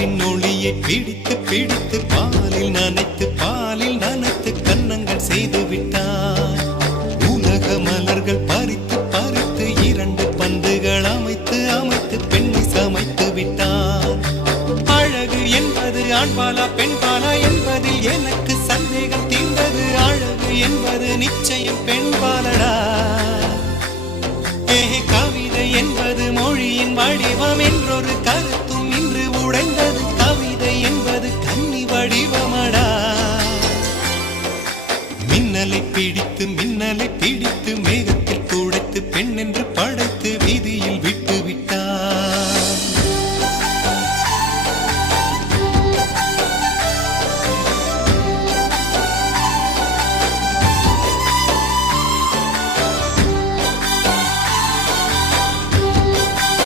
நிலவின் ஒளியை பிடித்து பிடித்து பாலில் நனைத்து கன்னங்கள் செய்து விட்டான். உலக மலர்கள் பறித்து பறித்து 2 பந்துகள் அமைத்து அமைத்து பெண்ணை சமைத்து விட்டான். அழகு என்பது ஆண்பாலா பெண்பாலா என்பதில் எனக்கு சந்தேகம் தீர்ந்தது. அழகு என்பது நிச்சயம் பெண்பாலடா. கவிதை என்பது மொழியின் வடிவம் என்றொரு கருத்து